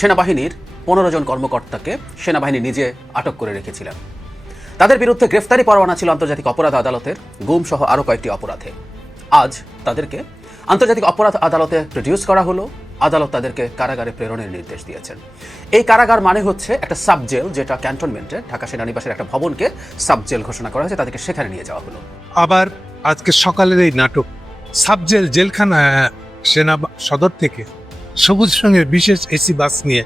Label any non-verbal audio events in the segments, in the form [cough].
সেনাবাহিনীর পনেরো জন কর্মকর্তাকে সেনাবাহিনী নিজে আটক করে রেখেছিলেন। তাদের বিরুদ্ধে গ্রেফতারি পরোয়ানা ছিল আন্তর্জাতিক অপরাধ আদালতের, গুম সহ আরও কয়েকটি অপরাধে। আজ তাদেরকে আন্তর্জাতিক অপরাধ আদালতে প্রডিউস করা হলো। আদালত তাদেরকে কারাগারে প্রেরণের নির্দেশ দিয়েছেন। এই কারাগার মানে হচ্ছে একটা সাব জেল যেটা ক্যান্টনমেন্টে ঢাকা সেনানিবাসের একটা ভবনকে সাব জেল ঘোষণা করা হয়েছে, তাদেরকে সেখানে নিয়ে যাওয়া হলো। আবার আজকে সকালের এই নাটক, সাবজেল জেলখানা, সেনা সদর থেকে সবুজ রঙের বিশেষ এসি বাস নিয়ে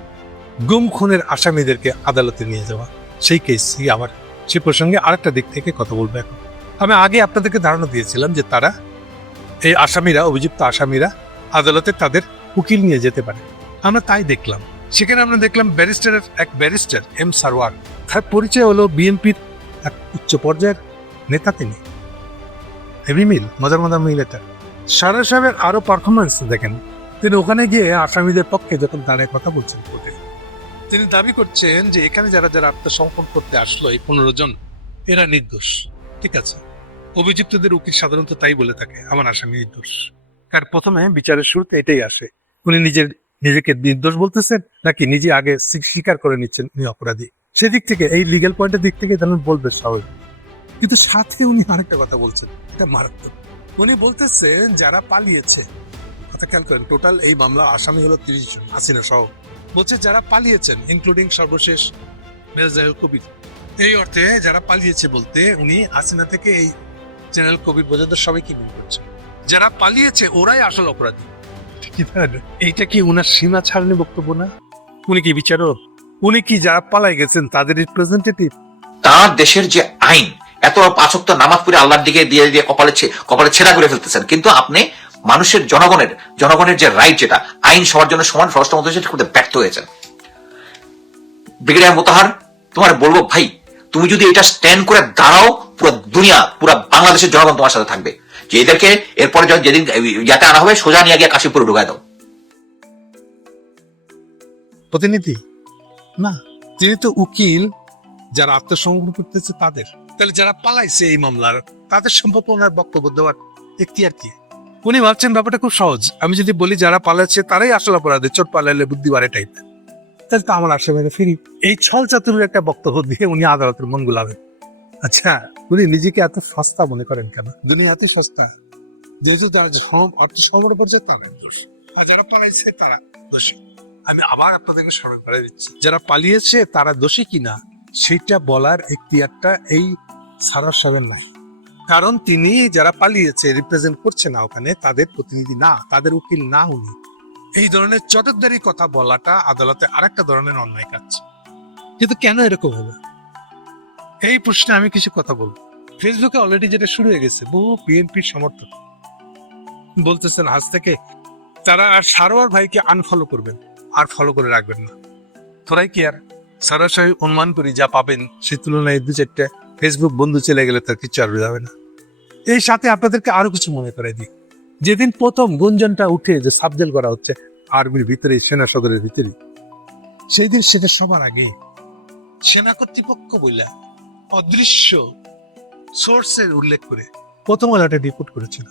গুম খুনের আসামিদেরকে আদালতে নিয়ে যাওয়া। সেই কেসই আবার সে প্রসঙ্গে আরেকটা দিক থেকে কথা বলব এখন। আমি আগে আপনাদেরকে ধারণা দিয়েছিলাম যে তারা, এই আসামিরা, অভিযুক্ত আসামিরা আদালতে তাদের উকিল নিয়ে যেতে পারে। আমরা তাই দেখলাম। সেখানে আমরা দেখলাম ব্যারিস্টারের এক ব্যারিস্টার, এম সারওয়ার। তার পরিচয় হলো বিএনপির এক উচ্চ পর্যায়ের নেতা তিনি। হেভি মিল, মজার মজার মিল এটা। সারা সাহেবের আরও পারফরমেন্স দেখেন। তিনি ওখানে গিয়ে আসামিদের পক্ষে যখন দাঁড়িয়ে কথা বলছেন কোর্টে, তিনি দাবি করছেন যে এখানে যারা যারা আত্মসমর্পণ করতে আসলো এই পনেরো জন, এরা নির্দোষ, ঠিক আছে? অভিযুক্তদের উকিল সাধারণত তাই বলে থাকে, আমার আসামি নির্দোষ। কার প্রথমে বিচারের শুরুতে এটাই আসে, উনি নিজের, নিজেকে নির্দোষ বলতেছেন নাকি নিজে আগে স্বী- স্বীকার করে নিচ্ছেন উনি অপরাধী? সেদিক থেকে, এই লিগ্যাল পয়েন্টের দিক থেকে তেমন বলবে স্বাভাবিক কিন্তু সাথে উনি আরেকটা কথা বলছেন, এটা মারাত্মক। উনি বলতেছেন, যারা পালিয়েছে খেয়াল করেন টোটাল এই মামলা আসামি হলো তিরিশ জন হাসিনা সহ। বলছে যারা পালিয়েছেন ইনক্লুডিং সর্বশেষ মেজাহুল কবির। এই অর্থে যারা পালিয়েছে বলতে উনি হাসিনা থেকে এই জেনারেল কবির পর্যন্ত সবাইকে মিল করছে যারা পালিয়েছে ওরাই আসল অপরাধী। এইটা কি উনার সীমা ছাড়নি বক্তব্য না? উনি কি বিচারক? উনি কি যারা পালাই গেছেন তাদের রিপ্রেজেন্টেটিভ তার দেশের যে আইন এত পাঁচক্ত নামাজ পড়ে আল্লাহর দিকে দিয়ে দিয়ে কপালে কপালে ছেঁড়া করে ফেলতেছেন। কিন্তু আপনি মানুষের জনগণের জনগণের যে রাইট যেটা, আইন সবার জন্য সমান, স্বরাষ্ট্র মন্ত্রী সেটা করতে ব্যর্থ হয়েছেন ব্রিগেডিয়ার মোতাহার, তোমার বলব, ভাই, তুমি যদি এটা স্ট্যান্ড করে দাঁড়াও, পুরো দুনিয়া, পুরো বাংলাদেশের জনগণ তোমার সাথে থাকবে। যে এদেরকে এরপরে যেদিন ইয়াতে আনা হবে, সোজা নিয়ে গিয়ে কাশিপুরে ঢুকায় দাও। প্রতিনিধি, না তিনি তো উকিল, যারা আত্মসমর্পণ করতেছে তাদের। তাহলে যারা পালাইছে এই মামলার, তাদের সম্পর্কে বক্তব্য দেওয়ার আর কি? উনি ভাবছেন ব্যাপারটা খুব সহজ। আমি যদি বলি যারা পালাচ্ছে তারাই আসল অপরাধী, চোট পালাইলে বুদ্ধি বাড়ে টাইপ তাহলে তো আমার আশেপাশে ফিরি। এই ছল চাতুরের একটা বক্তব্য দিয়ে উনি আদালতের মন গুলাবেন। আচ্ছা উনি নিজেকে এত সস্তা মনে করেন কেন? দুনিয়া এতই সস্তা, যেহেতু তার সম- অর্থ সমর পর্যায়ে তাদের দোষ। আর যারা পালাইছে তারা দোষী। আমি আবার আপনাদেরকে স্মরণ করে দিচ্ছি, যারা পালিয়েছে তারা দোষী কিনা, সেটা বলার এখতিয়ারটা এই সারার সাহেবের নাই। কারণ তিনি যারা পালিয়েছে রিপ্রেজেন্ট করছে না ওখানে, তাদের প্রতিনিধি না, তাদের উকিল না উনি। এই ধরনের চটকদারি কথা বলাটা আদালতে আরেকটা ধরনের অন্যায় কাজ। কিন্তু কেন এরকম হলো? এই প্রশ্নে আমি কিছু কথা বলব। ফেসবুকে অলরেডি যেটা শুরু হয়ে গেছে, বহু বিএনপির সমর্থক বলতেছেন, আজ থেকে তারা আর সারোয়ার ভাইকে আনফলো করবেন, আর ফলো করে রাখবেন না। তোরাই কি আর সরাসরি অনুমান করি যা পাবেন? সে তুলনায় দু চারটে ফেসবুক বন্ধু চলে গেলে তার কিছু আর যাবে না। এই সাথে আপনাদেরকে আরও কিছু মনে করে দিই। যেদিন প্রথম গুঞ্জনটা উঠে যে সাবজেল করা হচ্ছে, আর্মির ভিতরে, সেনা সদরের ভিতরে সেই দিন সেটা সবার আগে সেনা কর্তৃপক্ষ বইলা অদৃশ্য সোর্সের উল্লেখ করে প্রথম আলোটা রিপোর্ট করেছিল।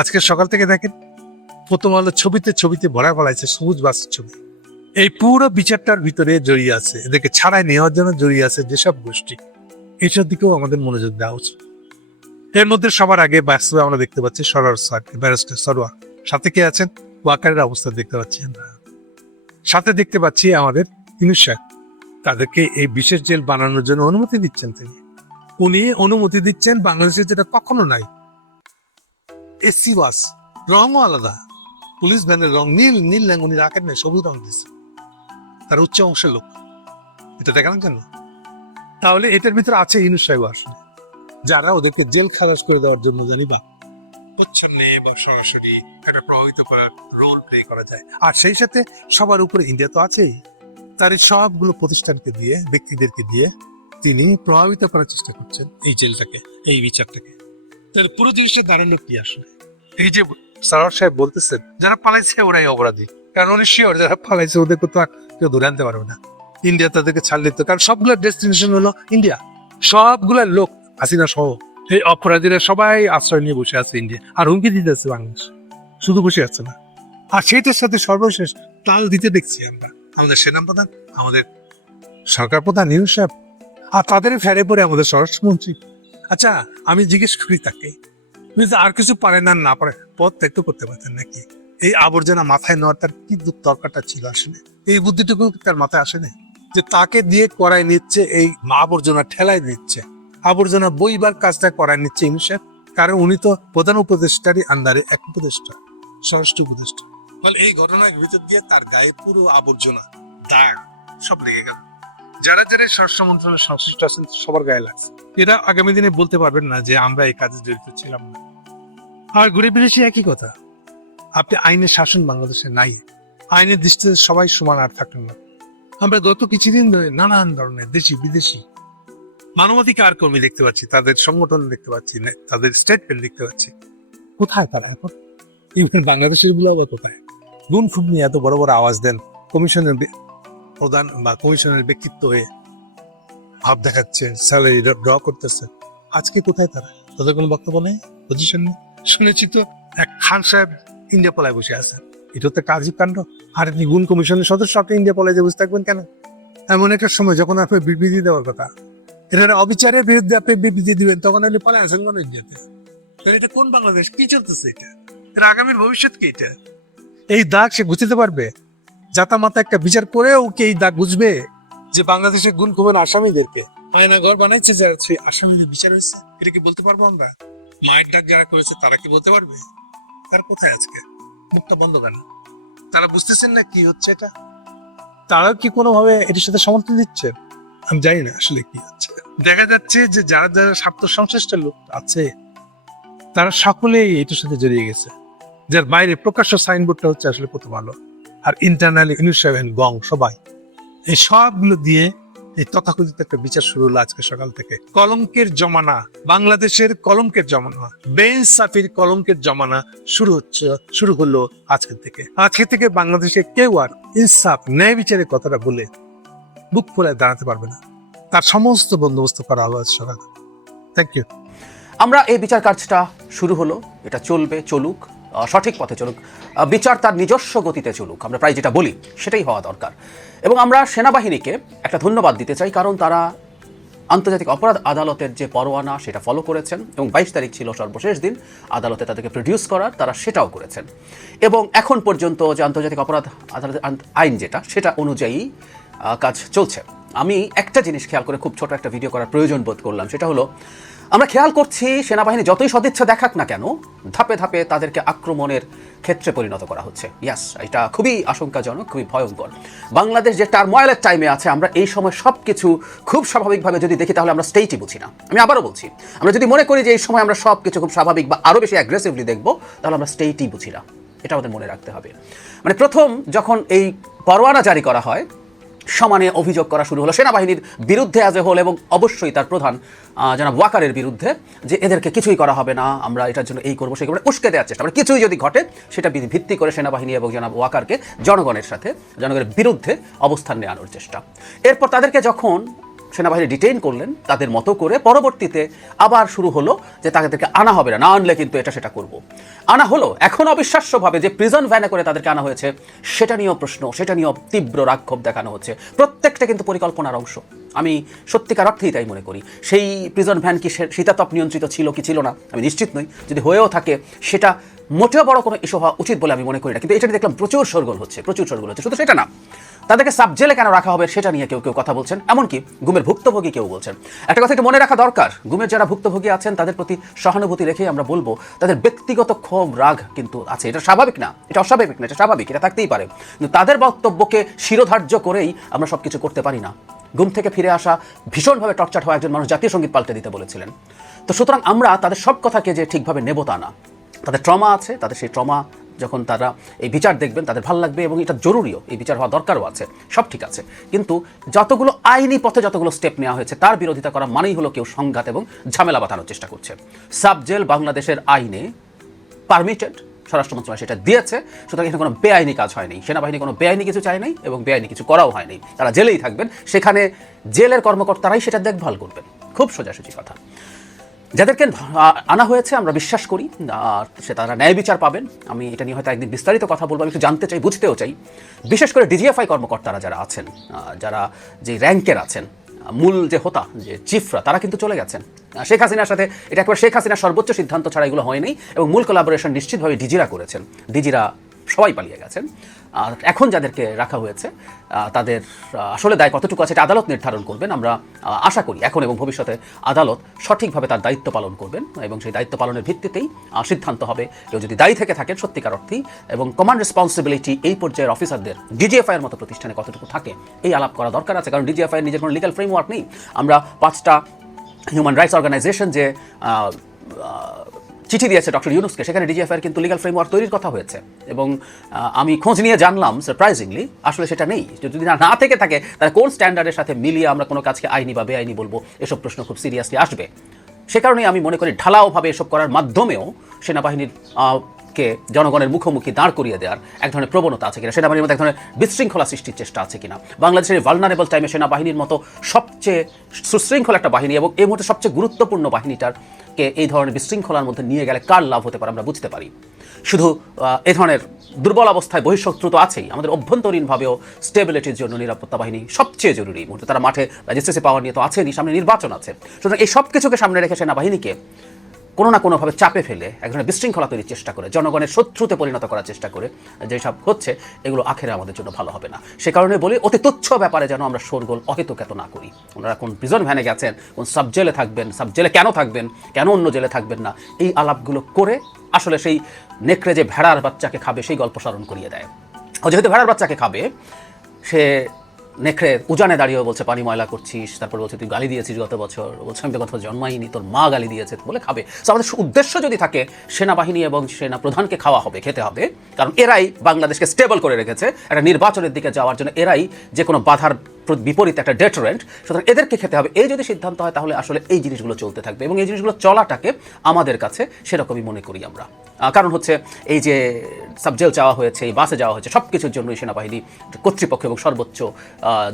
আজকে সকাল থেকে দেখেন, প্রথম আলো ছবিতে ছবিতে ভরা ফেলাইছে সবুজ বাসের ছবি। এই পুরো বিচারটার ভিতরে জড়িয়ে আছে, এদেরকে ছাড়াই নেওয়ার জন্য জড়িয়ে আছে যেসব গোষ্ঠী, এসব দিকেও আমাদের মনোযোগ দেওয়া উচিত। এর মধ্যে সবার আগে বাস্তবে আমরা দেখতে পাচ্ছি সরোয়ার ব্যারিস্টার সরোয়ার। সাথে কে আছেন? ওয়াকারের অবস্থা দেখতে পাচ্ছি আমরা। সাথে দেখতে পাচ্ছি আমাদের ইনুস সাহেব তাদেরকে এই বিশেষ জেল বানানোর জন্য অনুমতি দিচ্ছেন তিনি। উনি অনুমতি দিচ্ছেন বাংলাদেশে যেটা কখনো নাই। এসি বাস রঙও আলাদা। পুলিশ ভ্যানের রং নীল নীল রঙ উনি রাখেন না সবুজ রং দিচ্ছে তার উচ্চ অংশের লোক। এটা দেখালাম কেন তাহলে এটার ভিতরে আছে ইনু সাহেব আসলে। যারা ওদেরকে জেল খালাস করে দেওয়ার জন্য জানি বা প্রচ্ছন্নে বা সরাসরি এটা প্রভাবিত করার রোল প্লে করা যায়। আর সেই সাথে সবার উপরে ইন্ডিয়া তো আছেই। তার এই সবগুলো প্রতিষ্ঠানকে দিয়ে ব্যক্তিদেরকে দিয়ে তিনি প্রভাবিত করার চেষ্টা করছেন এই জেলটাকে এই বিচারটাকে। তাহলে পুরো জিনিসটা দাঁড়াল কি আসলে? এই যে সারার সাহেব বলতেছেন যারা পালাইছে ওরাই অপরাধী। কারণ উনি শিওর যারা পালাইছে ওদেরকে তো আর কেউ ধরে আনতে পারবে না। ইন্ডিয়া তাদেরকে ছাড়লে তো কারণ সবগুলো ডেস্টিনেশন হলো ইন্ডিয়া সবগুলা লোক হাসিনা সহ। এই অপরাধীরা সবাই আশ্রয় নিয়ে বসে আছে ইন্ডিয়া আর হুমকি দিতেছে বাংলাদেশ। শুধু বসে আছে না। আর সেইটার সাথে সর্বশেষ তাল দিতে দেখছি আমরা। আমাদের সেনাপ্রধান, আমাদের সরকার প্রধান ইউনুস সাহেব। আর তাদের ফেরে পরে আমাদের স্বরাষ্ট্রমন্ত্রী। আচ্ছা আমি জিজ্ঞেস করি তাকে আর কিছু পারে না না পারে পথ ত্যাগ করতে পারতেন নাকি? এই আবর্জনা মাথায় নেওয়ার তার কি দরকারটা ছিল আসলে? এই বুদ্ধিটুকু তার মাথায় আসে না যে তাকে দিয়ে করাই নিচ্ছে, এই মা আবর্জনা ঠেলাই দিচ্ছে। আবর্জনা বইবার কাজটা করায় নিচ্ছে ইউনুস কারণ উনি তো প্রধান উপদেষ্টারই আন্ডারে এক উপদেষ্টা, স্বরাষ্ট্র উপদেষ্টা। ফলে এই ঘটনার ভিতর দিয়ে তার গায়ে পুরো আবর্জনা, দাগ সব লেগে গেল। যারা যারা স্বরাষ্ট্র মন্ত্রণালয়ের সংশ্লিষ্ট আছেন সবার গায়ে লাগছে। এরা আগামী দিনে বলতে পারবেন না যে আমরা এই কাজে জড়িত ছিলাম না। আর ঘুরে ফিরেছি একই কথা। আপনি আইনের শাসন বাংলাদেশে নাই। আইনের দৃষ্টিতে সবাই সমান আর থাকলেন না। আমরা গত কিছুদিন ধরে নানান ধরনের দেশি বিদেশি মানবাধিকার কর্মী দেখতে পাচ্ছি তাদের সংগঠন দেখতে পাচ্ছি না তাদের স্টেটমেন্ট দেখতে পাচ্ছি। কোথায় তারা এখন? ইভেন বাংলাদেশেরগুলো আবার কোথায়? গুণ খুব নিয়ে এত বড় বড় আওয়াজ দেন কমিশনের প্রধান বা কমিশনের ব্যক্তিত্ব হয়ে ভাব দেখাচ্ছে স্যালারি ড্র করতেছে। আজকে কোথায় তারা? তাদের কোনো বক্তব্য নেই? পজিশন নেই? শুনেছি তো এক খান সাহেব ইন্ডিয়া পলায় বসে আছেন। এটা তো কাজী কাণ্ড। আর আপনি গুণ কমিশনের সদস্য আপনি ইন্ডিয়া পলায় যে বসে থাকবেন কেন? এমন একটা সময় যখন আপনি বিবৃতি দেওয়ার কথা এটা অবিচারের বিরুদ্ধে আপনি বিবৃতি দিবেন, তখন হলে আছেন কেন ইন্ডিয়াতে তাহলে এটা কোন বাংলাদেশ? কি চলতেছে এটা? এর আগামীর ভবিষ্যৎ কি এটা? এই দাগ সে বুঝতে পারবে? জাতা মাতা একটা বিচার করেও কি এই দাগ বুঝবে যে বাংলাদেশের গুণ খুবেন আসামিদেরকে? আয়না ঘর বানাইছে, যারা সেই আসামিদের বিচার হয়েছে, এটা কি বলতে পারব আমরা? মায়ের ডাক যারা করেছে, তারা কি বলতে পারবে? তার কোথায় আজকে? মুখটা বন্ধ কেন তারা বুঝতেছেন না কি হচ্ছে এটা? তারাও কি কোনোভাবে এটির সাথে সমর্থন দিচ্ছে? আমি জানি না আসলে কি হচ্ছে। দেখা যাচ্ছে যে যারা যারা স্বার্থ সংশ্লিষ্ট লোক আছে, তারা সকলেই এটার সাথে জড়িয়ে গেছে। যার বাইরে প্রকাশ্য সাইনবোর্ডটা হচ্ছে আসলে প্রথম আলো আর ইন্টারনালি ইউনিট সেভেন গং, সবাই। এই সবগুলো দিয়ে এই তথাকথিত একটা বিচার শুরু হলো আজকে সকাল থেকে। কলঙ্কের জমানা, বাংলাদেশের কলঙ্কের জমানা বেন সাফির কলঙ্কের জমানা শুরু হচ্ছে, শুরু হলো আজকে থেকে। আজকে থেকে বাংলাদেশে কেউ আর ইনসাফ, ন্যায় বিচারের কথাটা বলে বুক ফুলে দাঁড়াতে পারবে না। তার সমস্ত বন্দোবস্ত করা হলো সকাল। থ্যাংক ইউ আমরা এই বিচার কাজটা শুরু হলো। এটা চলবে, চলুক সঠিক পথে চলুক। বিচার তার নিজস্ব গতিতে চলুক। আমরা প্রায় যেটা বলি, সেটাই হওয়া দরকার। এবং আমরা সেনাবাহিনীকে একটা ধন্যবাদ দিতে চাই, কারণ তারা আন্তর্জাতিক অপরাধ আদালতের যে পরোয়ানা, সেটা ফলো করেছেন। এবং বাইশ তারিখ ছিল সর্বশেষ দিন আদালতে তাদেরকে প্রডিউস করার, তারা সেটাও করেছেন। এবং এখন পর্যন্ত যে আন্তর্জাতিক অপরাধ আদালতের আইন- যেটা, সেটা অনুযায়ী কাজ চলছে। আমি একটা জিনিস খেয়াল করে খুব ছোট একটা ভিডিও করার প্রয়োজন বোধ করলাম, সেটা হলো, আমরা খেয়াল করছি সেনাবাহিনী যতই সদিচ্ছা দেখাক না কেন, ধাপে ধাপে তাদেরকে আক্রমণের ক্ষেত্রে পরিণত করা হচ্ছে। ইয়াস এটা খুবই আশঙ্কাজনক, খুবই ভয়ঙ্কর। বাংলাদেশ যে টার্ময়েলের টাইমে আছে, আমরা এই সময় সব কিছু খুব স্বাভাবিকভাবে যদি দেখি, তাহলে আমরা স্টেটই বুঝি না। আমি আবারও বলছি, আমরা যদি মনে করি যে এই সময় আমরা সব কিছু খুব স্বাভাবিক বা আরও বেশি অ্যাগ্রেসিভলি দেখব, তাহলে আমরা স্টেটই বুঝি না। এটা আমাদের মনে রাখতে হবে। মানে প্রথম যখন এই পরোয়ানা জারি করা হয় সমানে অভিযোগ করা শুরু হলো। সেনাবাহিনীর বিরুদ্ধে অ্যাজ হল এবং অবশ্যই তার প্রধান যেন ওয়াকারের বিরুদ্ধে যে এদেরকে কিছুই করা হবে না, আমরা এটার জন্য এই করব, সেই করব উস্কে দেওয়ার চেষ্টা। মানে কিছুই যদি ঘটে, সেটা ভিত্তি করে সেনাবাহিনী এবং জনাব ওয়াকারকে জনগণের সাথে, জনগণের বিরুদ্ধে অবস্থান নেওয়ানোর চেষ্টা। এরপর তাদেরকে যখন সেনাবাহিনী ডিটেইন করলেন তাদের মতো করে। পরবর্তীতে আবার শুরু হলো যে তাদেরকে আনা হবে না না আনলে কিন্তু এটা সেটা করব। আনা হলো, এখন অবিশ্বাস্যভাবে যে প্রিজন ভ্যানে করে তাদেরকে আনা হয়েছে, সেটা নিয়েও প্রশ্ন, সেটা নিয়েও তীব্র রাক্ষোভ দেখানো হচ্ছে। প্রত্যেকটা কিন্তু পরিকল্পনার অংশ। আমি সত্যিকার অর্থেই তাই মনে করি। সেই প্রিজন ভ্যান কি শীতাতপ নিয়ন্ত্রিত ছিল কি ছিল না, আমি নিশ্চিত নই। যদি হয়েও থাকে, সেটা মোটেও বড় কোনো ইস্যু হওয়া উচিত বলে আমি মনে করি না। কিন্তু এটা দেখলাম প্রচুর সরগোল হচ্ছে, প্রচুর সরগোল হচ্ছে। শুধু সেটা না তাদেরকে সাব জেলে কেন রাখা হবে সেটা নিয়ে কেউ কেউ কথা বলছেন। এমনকি গুমের ভুক্তভোগী কেউ বলছেন। একটা কথা একটু মনে রাখা দরকার। গুমের যারা ভুক্তভোগী আছেন, তাদের প্রতি সহানুভূতি রেখে আমরা বলব, তাদের ব্যক্তিগত ক্ষোভ, রাগ কিন্তু আছে। এটা স্বাভাবিক না। এটা অস্বাভাবিক না, এটা স্বাভাবিক, এটা থাকতেই পারে। কিন্তু তাদের বক্তব্যকে শিরোধার্য করেই আমরা সব কিছু করতে পারি না। ঘুম থেকে ফিরে আসা, ভীষণভাবে টর্চার হওয়া একজন মানুষ জাতীয় সংগীত পাল্টে দিতে বলেছিলেন। তো সুতরাং আমরা তাদের সব কথাকে যে ঠিকভাবে নেব তা না। তাদের ট্রমা আছে, তাদের সেই ট্রমা যখন তারা এই বিচার দেখবেন, তাদের ভালো লাগবে এবং এটা জরুরিও। এই বিচার হওয়া দরকারও আছে। সব ঠিক আছে। কিন্তু যতগুলো আইনি পথে যতগুলো স্টেপ নেওয়া হয়েছে, তার বিরোধিতা করা মানেই হলো কেউ সংঘাত এবং ঝামেলা বাঁধানোর চেষ্টা করছে। সাবজেল বাংলাদেশের আইনে পারমিটেড স্বরাষ্ট্র মন্ত্রণালয় সেটা দিয়েছে, সুতরাং এখানে কোনো বেআইনি কাজ হয়নি। সেনাবাহিনী কোনো বেআইনি কিছু চায় নাই এবং বেআইনি কিছু করাও হয়নি তারা জেলেই থাকবেন। সেখানে জেলের কর্মকর্তারাই সেটা দেখভাল করবেন। খুব সোজাসুজি কথা। যাদেরকে আনা হয়েছে, আমরা বিশ্বাস করি, আর সে তারা ন্যায় বিচার পাবেন। আমি এটা নিয়ে হয়তো একদিন বিস্তারিত কথা বলব, আমি একটু জানতে চাই, বুঝতেও চাই। বিশেষ করে ডিজিএফআই কর্মকর্তারা যারা আছেন যারা যে র্যাঙ্কের আছেন মূল যে হোতা, যে চিফরা, তারা কিন্তু চলে গেছেন। শেখ হাসিনার সাথে এটা একবার শেখ হাসিনার সর্বোচ্চ সিদ্ধান্ত ছাড়া এগুলো হয়নি, এবং মূল কোলাবোরেশন নিশ্চিতভাবে ডিজিরা করেছেন। ডিজিরা সবাই পালিয়ে গেছেন। আর এখন যাদেরকে রাখা হয়েছে তাদের আসলে দায় কতটুকু আছে এটা আদালত নির্ধারণ করবেন। আমরা আশা করি এখন এবং ভবিষ্যতে আদালত সঠিকভাবে তার দায়িত্ব পালন করবেন এবং সেই দায়িত্ব পালনের ভিত্তিতেই সিদ্ধান্ত হবে। কেউ যদি দায়ী থেকে থাকেন সত্যিকার অর্থেই এবং কমান্ড রেসপন্সিবিলিটি এই পর্যায়ের অফিসারদের ডিজিএফআই এর মতো প্রতিষ্ঠানে কতটুকু থাকে, এই আলাপ করা দরকার আছে। কারণ ডিজিএফআই নিজের কোনো লিগাল ফ্রেমওয়ার্ক নেই। আমরা পাঁচটা হিউম্যান রাইটস অর্গানাইজেশন যে চিঠি দিয়েছে ডক্টর ইউনুসকে। সেখানে ডিজিএফআর কিন্তু লিগাল ফ্রেমওয়ার্ক তৈরির কথা হয়েছে। এবং আমি খোঁজ নিয়ে জানলাম সারপ্রাইজিংলি আসলে সেটা নেই। যদি না না থেকে থাকে, তাহলে কোন স্ট্যান্ডার্ডের সাথে মিলিয়ে আমরা কোনো কাজকে আইনি বা বেআইনি বলব? এসব প্রশ্ন খুব সিরিয়াসলি আসবে। সে কারণেই আমি মনে করি ঢালাওভাবে এসব করার মাধ্যমেও সেনাবাহিনীর কে জনগণের মুখোমুখি দাঁড় করিয়ে দেওয়ার এক ধরনের প্রবণতা আছে কিনা সেনাবাহিনীর মধ্যে এক ধরনের বিশৃঙ্খলা সৃষ্টির চেষ্টা আছে কিনা। বাংলাদেশের ভালনারেবল টাইমে সেনাবাহিনীর মতো সবচেয়ে সুশৃঙ্খল একটা বাহিনী এবং এই মুহূর্তে সবচেয়ে গুরুত্বপূর্ণ বাহিনীটার কে এই ধরনের বিশৃঙ্খলার মধ্যে নিয়ে গেলে কার লাভ হতে পারে আমরা বুঝতে পারি। শুধু এ ধরনের দুর্বল অবস্থায় বহিঃশত্রু তো আছেই। আমাদের অভ্যন্তরীণভাবেও স্টেবিলিটির জন্য নিরাপত্তা বাহিনী সবচেয়ে জরুরি। মুহূর্তে তারা মাঠে রেজিস্ট্রেসি পাওয়ার নিয়ে তো আছেনই, সামনে নির্বাচন আছে। সুতরাং এই সব কিছুকে সামনে রেখে সেনাবাহিনীকে কোনো না কোনোভাবে চাপে ফেলে, এক ধরনের বিশৃঙ্খলা তৈরির চেষ্টা করে, জনগণের শত্রুতে পরিণত করার চেষ্টা করে যেসব হচ্ছে, এগুলো আখেরে আমাদের জন্য ভালো হবে না। সে কারণে বলি, অতি তুচ্ছ ব্যাপারে যেন আমরা শোরগোল অহেতুক এত না করি। ওনারা কোন প্রিজন ভ্যানে গেছেন, কোন সাব জেলে থাকবেন সাব জেলে কেন থাকবেন, কেন অন্য জেলে থাকবেন না, এই আলাপগুলো করে আসলে সেই নেকড়ে যে ভেড়ার বাচ্চাকে খাবে, সেই গল্প স্মরণ করিয়ে দেয়। ও যেহেতু ভেড়ার বাচ্চাকে খাবে, সে নেকড়ে উজানে দাঁড়িয়ে বলছে, পানি ময়লা করছিস, তারপর বলছে, তুই গালি দিয়েছিস গত বছর। বলছে, আমি তো কথা জন্মাইনি, তোর মা গালি দিয়েছে বলে খাবে। তো আমাদের উদ্দেশ্য যদি থাকে, সেনাবাহিনী এবং সেনা প্রধানকে খাওয়া হবে, খেতে হবে। কারণ এরাই বাংলাদেশকে স্টেবল করে রেখেছে। একটা নির্বাচনের দিকে যাওয়ার জন্য এরাই যে কোনো বাধার বিপরীত একটা ডেটারেন্ট সুতরাং এদেরকে খেতে হবে। এই যদি সিদ্ধান্ত হয়, তাহলে আসলে এই জিনিসগুলো চলতে থাকবে এবং এই জিনিসগুলো চলাটাকে আমাদের কাছে সেরকমই মনে করি আমরা। কারণ হচ্ছে এই যে সাবজেল চাওয়া হয়েছে, এই বাসে যাওয়া হয়েছে সব কিছুর জন্যই সেনাবাহিনী কর্তৃপক্ষ এবং সর্বোচ্চ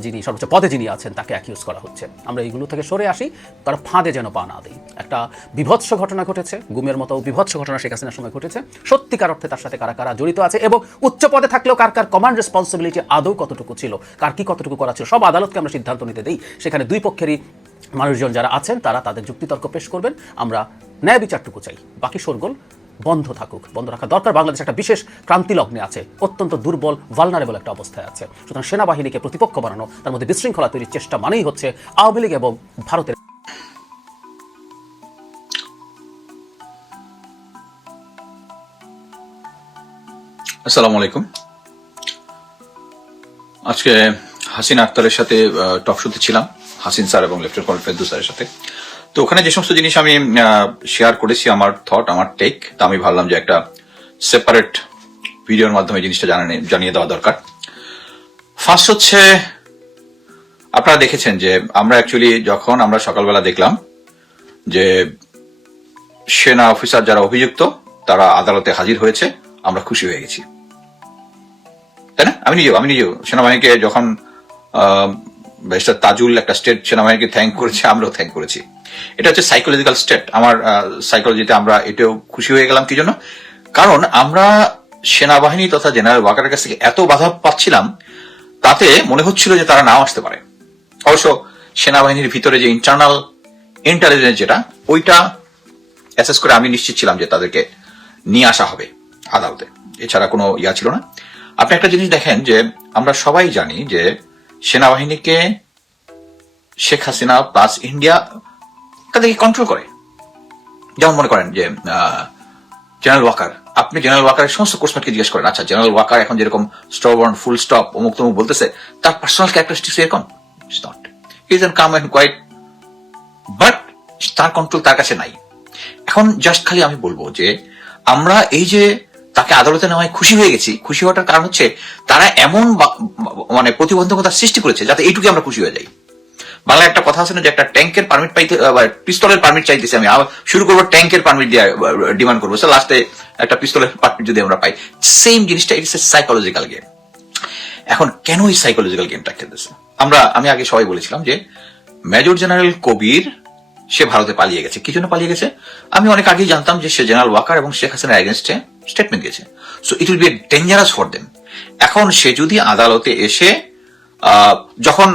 যিনি, সর্বোচ্চ পদে যিনি আছেন, তাকে অ্যাকিউজ করা হচ্ছে। আমরা এইগুলো থেকে সরে আসি, তার ফাঁদে যেন পা না দিই। একটা বিভৎস ঘটনা ঘটেছে, গুমের মতো বিভৎস ঘটনা শেখ হাসিনার সময় ঘটেছে। সত্যিকার অর্থে তার সাথে কারা কারা জড়িত আছে এবং উচ্চ পদে থাকলেও কার কার কমান্ড রেসপন্সিবিলিটি আদৌ কতটুকু ছিল, কার কি কতটুকু করা ছিল, সব আদালতকে আমরা সিদ্ধান্ত নিতে দিই। সেখানে দুই পক্ষেরই মানুষজন যারা আছেন, তারা তাদের যুক্তিতর্ক পেশ করবেন। আমরা ন্যায় বিচারটুকু চাই। বাকি শোরগোল বন্ধ থাকুক। বন্ধ রাখা দরকার। বাংলাদেশ একটা বিশেষ ক্রান্তি লগ্নে আছে। অত্যন্ত দুর্বল ভালনারেবল একটা অবস্থায় আছে। সুতরাং সেনাবাহিনীকে প্রতিপক্ষ বানানো, তার মধ্যে বিশৃঙ্খলা তৈরির চেষ্টা মানেই হচ্ছে আওয়ামী লীগ এবং ভারতের আসসালামু আলাইকুম। আজকে হাসিন আক্তারের সাথে টক শোতে ছিলাম, হাসিন স্যার এবং লেফটেন্যান্ট কর্নেল ফেদু স্যারের সাথে। তো ওখানে যে সমস্ত জিনিস আমি শেয়ার করেছি, আমার থট আমার টেক তা আমি ভাবলাম যে একটা সেপারেট ভিডিওর মাধ্যমে জিনিসটা জানিয়ে দেওয়া দরকার। ফার্স্ট হচ্ছে, আপনারা দেখেছেন যে আমরা অ্যাকচুয়ালি যখন আমরা সকালবেলা দেখলাম যে সেনা অফিসার যারা অভিযুক্ত, তারা আদালতে হাজির হয়েছে, আমরা খুশি হয়ে গেছি। তাই না? আমি নিজেও আমি নিজেও, সেনাবাহিনীকে যখন ব্যারিস্টার তাজুল একটা স্টেট সেনাবাহিনীকে থ্যাংক করেছে, আমরাও থ্যাংক করেছি। এটা হচ্ছে সাইকোলজিক্যাল স্টেট আমার সাইকোলজিতে আমরা এটাও খুশি হয়ে গেলাম, কি জন্য? কারণ আমরা সেনাবাহিনী তথা জেনারেল ওয়াকারের কাছ থেকে এত বাধা পাচ্ছিলাম, তাতে মনে হচ্ছিল যে তারা নাও আসতে পারে। অবশ্য সেনাবাহিনীর ভিতরে যে ইন্টারনাল ইন্টেলিজেন্স যেটা, ওইটা অ্যাসেস করে আমি নিশ্চিত ছিলাম যে তাদেরকে নিয়ে আসা হবে আদালতে। এছাড়া কোনো ইয়া ছিল না। আপনি একটা জিনিস দেখেন যে আমরা সবাই জানি যে সেনাবাহিনীকে শেখ হাসিনা প্লাস ইন্ডিয়া তাদেরকে কন্ট্রোল করে। যেমন মনে করেন যে জেনারেল ওয়াকার আপনি জেনারেল ওয়াকারের সমস্ত কোর্সমেটকে জিজ্ঞেস করেন আচ্ছা জেনারেল ওয়াকার এখন যেরকম স্টবর্ন ফুল স্টপ অমুক তমুক বলতেছে, তার পার্সোনাল ক্যারেক্টারিস্টিক্স এরকম? Not is an calm and quiet but তার কন্ট্রোল তার কাছে নাই। এখন জাস্ট খালি আমি বলব যে, আমরা এই যে তাকে আদালতে নেওয়ায় খুশি হয়ে গেছি। খুশি হওয়াটার কারণ হচ্ছে তারা এমন মানে প্রতিবন্ধকতা সৃষ্টি করেছে যাতে এইটুকু আমরা খুশি হয়ে যাই। বাংলা একটা কথা আছে না যে একটা ট্যাঙ্কের পারমিট পাইতে পিস্তলের পারমিট চাইতেছি আমি। শুরু করব ট্যাঙ্কের পারমিট দিয়ে ডিমান্ড করব। লাস্টে একটা পিস্তলের পারমিট যদি আমরা পাই। সেম জিনিসটা ইটস এ সাইকোলজিক্যাল গেম এখন কেন এই সাইকোলজিক্যাল গেমটা খেলতেছে? আমরা, আমি আগে সবাই বলেছিলাম যে মেজর জেনারেল কবির, সে ভারতে পালিয়ে গেছে। কি জন্য পালিয়ে গেছে? আমি অনেক আগেই জানতাম যে সে জেনারেল ওয়াকার এবং শেখ হাসিনার এগেনস্টে স্টেটমেন্ট দিয়েছে so it will be dangerous for them এখন সে যদি আদালতে এসে যখন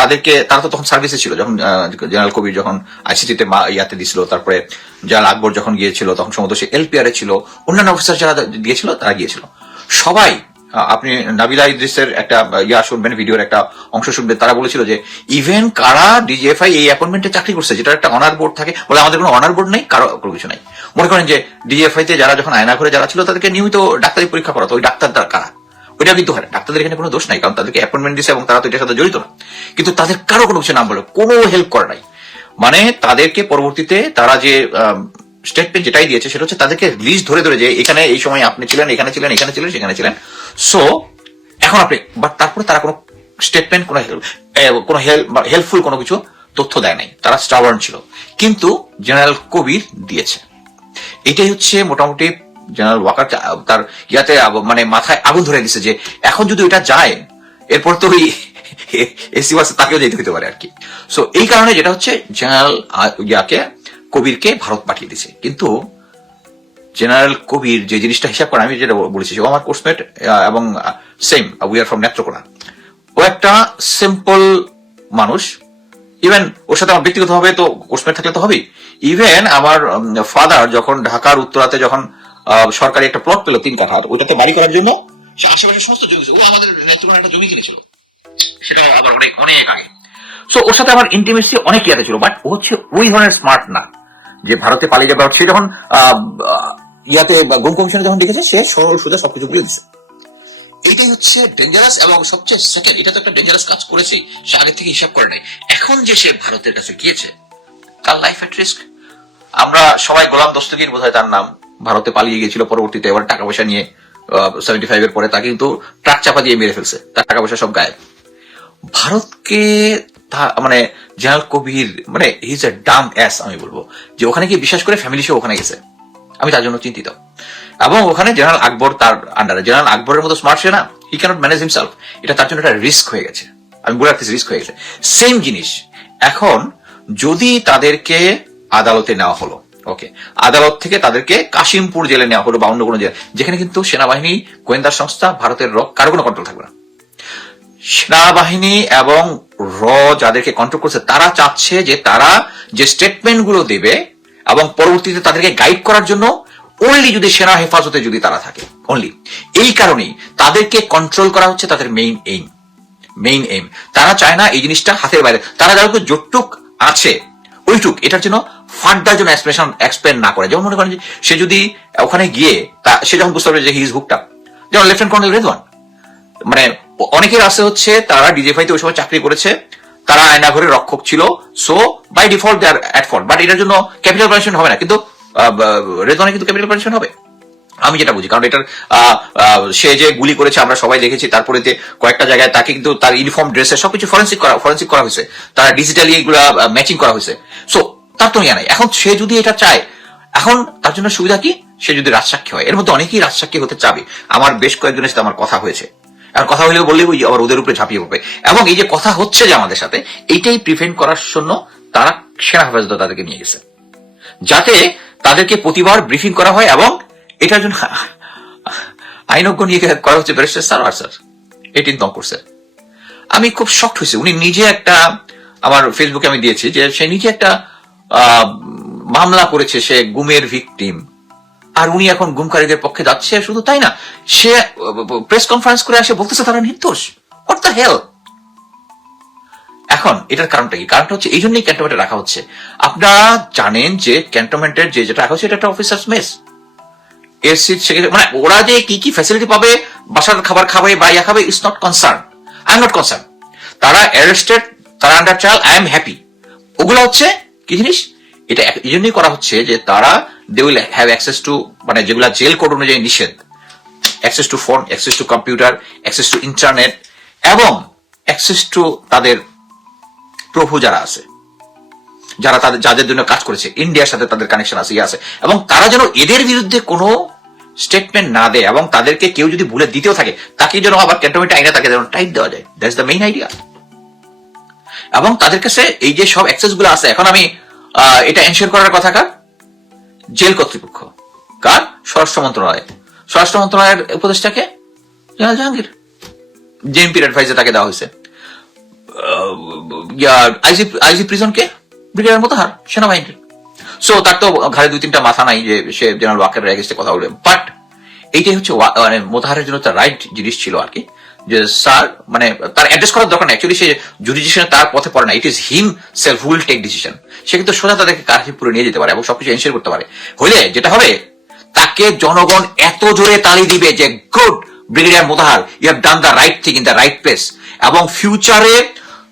তাদেরকে, তারা তো তখন সার্ভিসে ছিল, যখন জেনারেল কবির যখন আইসিটিতে ইয়াতে দিছিল, তারপরে জেনারেল আকবর যখন গিয়েছিল, তখন সম্ভবত সে এলপিআর ছিল, অন্যান্য অফিসার যারা গিয়েছিল, তারা গিয়েছিল। সবাই আপনি নাবিলা ইদ্রিসের একটা ইয়া শুনবেন, ভিডিওর একটা অংশ শুনবেন, তারা বলেছিল যে ইভেন কারা ডিজিএফআই এই অ্যাপয়েন্টমেন্টে চাকরি করছে যেটা একটা অনার বোর্ড থাকে, বলে আমাদের কোনো অনার বোর্ড নেই, কারও কোনো কিছু নাই। মনে করেন যে ডিজিএফআই তে যারা যখন আয়না ঘরে যারা ছিল, তাদেরকে নিয়মিত ডাক্তারি পরীক্ষা করাতো, ওই ডাক্তার কারা? ওইটা কিন্তু হয় ডাক্তারদের এখানে কোনো দোষ নাই, কারণ তাদেরকে অ্যাপয়েন্টমেন্ট দিছে এবং তারা তো এটার সাথে জড়িত না। কিন্তু তাদের কারও কোনো কিছু নাম বলে, কোনো হেল্প করে নাই। মানে তাদেরকে পরবর্তীতে তারা যে স্টেটমেন্ট যেটাই দিয়েছে, সেটা হচ্ছে তাদেরকে লিস্ট ধরে ধরে যে এখানে এই সময় আপনি ছিলেন, এখানে ছিলেন এখানে ছিলেন, সেখানে ছিলেন। সো এখন আপনি বাট তারপরে তারা কোনো স্টেটমেন্ট কোনো কোনো হেল্পফুল কোনো কিছু তথ্য দেয় নাই। তারা স্টাবার্ন ছিল। কিন্তু জেনারেল কবির দিয়েছে। এটাই হচ্ছে মোটামুটি জেনারেল ওয়াকার তার ইয়াতে মানে মাথায় আগুন ধরে দিছে যে এখন যদি ওটা যায়, এরপর তো ওই [laughs] এসি বাসে তাকেও যেতে হতে পারে আর কি। সো এই কারণে যেটা হচ্ছে জেনারেল ইয়াকে, কবিরকে ভারত পাঠিয়ে দিছে কিন্তু জেনারেল কবির যে জিনিসটা হিসাব করে, আমি যেটা বলেছি ও আমার কোর্সমেট এবং same we are from Netrokona. ও একটা সিম্পল মানুষ ইভেন ওর সাথে আমার ব্যক্তিগতভাবে তো কোর্সমেট থাকলে তো হবেই। ইভেন আমার ফাদার যখন ঢাকার উত্তরাতে যখন সরকারি একটা প্লট পেল তিন কাঠার ওইটাতে বাড়ি করার জন্য আশেপাশে সমস্ত জমি ছিল। ও আমাদের নেত্রকোনা একটা জমি কিনেছিল। সেটা আবার অনেক অনেক আগে। সো ওর সাথে আমার ইন্টিমেসি অনেক ইয়াতে ছিল বাট ও হচ্ছে ওই ধরনের স্মার্ট না। যে ভারতে পালিয়ে যাবে, সে যখন ইয়াতে গুম কমিশনে যখন ডেকেছে, সে সরল সুদে সবকিছু বলে দিচ্ছে এইটাই হচ্ছে ডেঞ্জারাস এবং সবচেয়ে সেকেন্ড এটা তো একটা ডেঞ্জারাস কাজ করেছে, সে আগে থেকে হিসাব করে নাই। এখন যে সে ভারতের কাছে গিয়েছে, তার লাইফ এট রিস্ক আমরা সবাই গোলাম দস্তগীর বোধহয় তার নাম ভারতে পালিয়ে গিয়েছিল পরবর্তীতে, এবার টাকা পয়সা নিয়ে সেভেন্টি ফাইভ এর পরে, তাকে কিন্তু ট্রাক চাপা দিয়ে মেরে ফেলছে। তার টাকা পয়সা সব গায়েব। ভারতকে তা- মানে জেনারেল কবির মানে হিজ এ ডাম অ্যাস আমি বলব। যে ওখানে গিয়ে বিশ্বাস করে ফ্যামিলি সে ওখানে গেছে। আমি তার জন্য চিন্তিত। এবং ওখানে জেনারেল আকবর তার আন্ডারে জেনারেল আকবরের মতো স্মার্ট সে না হি ক্যানট ম্যানেজ হিমসেলফ এটা তার জন্য একটা রিস্ক হয়ে গেছে। আমি বলে রাখতেছি রিস্ক হয়ে গেছে। সেম জিনিস। এখন যদি তাদেরকে আদালতে নেওয়া হলো ওকে আদালত থেকে তাদেরকে কাশিমপুর জেলে নেওয়া হলো বা অন্য কোনো জেলে, যেখানে কিন্তু সেনাবাহিনী, গোয়েন্দা সংস্থা, ভারতের র, কারও কোনো কন্ট্রোল থাকবে না। সেনাবাহিনী এবং র যাদেরকে কন্ট্রোল করছে, তারা চাচ্ছে যে তারা যে স্টেটমেন্টগুলো দেবে এবং পরবর্তীতে তাদেরকে গাইড করার জন্য অনলি যদি সেনা হেফাজতে যদি তারা থাকে অনলি এই কারণেই তাদেরকে কন্ট্রোল করা হচ্ছে তাদের মেইন এইম মেইন এইম তারা চায় না এই জিনিসটা হাতের বাইরে। তারা যারা জোটটুক আছে, ওইটুক, এটার জন্য ফার্দার জন্য এক্সপ্রেশন এক্সপ্লেন না করে। যেমন মনে করেন যে সে যদি ওখানে গিয়ে সে যখন বুঝতে পারবে যে হিজ আপ যেমন লেফটেন্ট কর্নেল রেদওয়ান মানে অনেকের আছে হচ্ছে তারা ডিজিএফআই তে ওই সময় চাকরি করেছে তারা আয়নাঘরের রক্ষক ছিল so by default they are at fault but এটার জন্য ক্যাপিটাল পানিশমেন্ট হবে না, কিন্তু রেদওয়ানে কিন্তু ক্যাপিটাল পানিশমেন্ট হবে। আমি যেটা বুঝি, কারণ এটার সে যে গুলি করেছে আমরা সবাই দেখেছি তারপরে কয়েকটা জায়গায় তাকে কিন্তু তার ইউনিফর্ম ড্রেসে সবকিছু ফরেন্সিক করা ফরেন্সিক করা হয়েছে। তারা ডিজিটালি এগুলা ম্যাচিং করা হয়েছে। সো তার তো ইয়া নাই। এখন সে যদি এটা চায়, এখন তার জন্য সুবিধা কি? সে যদি রাজসাক্ষী হয়। এর মধ্যে অনেকেই রাজসাক্ষী হতে চাবে। আমার বেশ কয়েকজনের সাথে আমার কথা হয়েছে। আর কথা হলেও বললেই ওই আবার ওদের উপরে ঝাঁপিয়ে পড়বে। এবং এই যে কথা হচ্ছে যে আমাদের সাথে, এইটাই প্রিভেন্ট করার জন্য তারা সেনা হেফাজতে তাদেরকে নিয়ে গেছে। যাতে তাদেরকে প্রতিবার ব্রিফিং করা হয় এবং এটার জন্য আইনজ্ঞ নিয়ে করা হচ্ছে ব্যারিস্টার স্যার আর স্যার এইটিন তঙ্কর স্যার আমি খুব শক্ট হয়েছি। উনি নিজে একটা, আমার ফেসবুকে আমি দিয়েছি যে সে নিজে একটা মামলা করেছে সে গুমের ভিকটিম আর উনি এখন গুমকারীদের পক্ষে যাচ্ছে, শুধু তাই না, সে প্রেস কনফারেন্স করে আসে, বলতেছে তারা নির্দোষ। হোয়াট দ্য হেল এখন, এটার কারণটা কি? কারণটা হচ্ছে এই জন্যই ক্যান্টনমেন্টে রাখা হচ্ছে। আপনারা জানেন যে ক্যান্টনমেন্টের যে যেটা রাখা হচ্ছে, এটা একটা অফিসার্স মেস এর সিট মানে ওরা যে কি কি ফ্যাসিলিটি পাবে, বাসার খাবার খাবে বা ইয়া খাবে it's not concern I am not concern তারা অ্যারেস্টেড তারা under trial I am happy ওগুলো হচ্ছে, কি জিনিস? এটা এই জন্যই করা হচ্ছে যে তারা they will have access to মানে যেগুলা জেল কোড অনুযায়ী নিষেধ access to phone access to computer access to internet এবং অ্যাক্সেস টু তাদের প্রভু যারা আছে, যারা তাদের, যাদের জন্য কাজ করেছে ইন্ডিয়ার সাথে তাদের কানেকশন আছে ইয়ে আছে, এবং তারা যেন এদের বিরুদ্ধে কোনো স্টেটমেন্ট না দেয়, এবং তাদেরকে কেউ যদি ভুলে দিতেও থাকে, তাকে যেন আবার ক্যান্টনমেন্ট আইনে তাকে যেন টাইট দেওয়া যায় দ্যাটস দ্য মেইন আইডিয়া এবং তাদের কাছে এই যে সব অ্যাক্সেসগুলো আছে, এখন আমি এটা এনশিওর করার কথা কার? জেল কর্তৃপক্ষ। কার? স্বরাষ্ট্র মন্ত্রণালয় স্বরাষ্ট্র মন্ত্রণালয়ের উপদেষ্টাকে? জেনারেল জাহাঙ্গীর। জেএমপির অ্যাডভাইজার তাকে দেওয়া হয়েছে। আইজি আইজি প্রিজনকে ব্রিগেডিয়ার মোতাহার সেনাবাহিনীর। সো তার তো ঘাড়ে দুই তিনটা মাথা নাই যে সে জেনারেল ওয়াকারের এগেস্টে কথা বলবে। বাট এইটাই হচ্ছে মানে মোতাহারের জন্য তার রাইট জিনিস ছিল আর কি। যে স্যার মানে তার অ্যাড্রেস করার দরকার অ্যাকচুয়ালি সে জুডিশিয়ান তার পথে পড়ে না। It is himself will take decision সে কিন্তু সোজা তাদেরকে কারফিপুরে নিয়ে যেতে পারে এবং সবকিছু এনশিওর করতে পারে। হইলে যেটা হবে, তাকে জনগণ এত জোরে তালি দিবে যে good brigadier Motahar you have done the right thing in the right place এবং ফিউচারে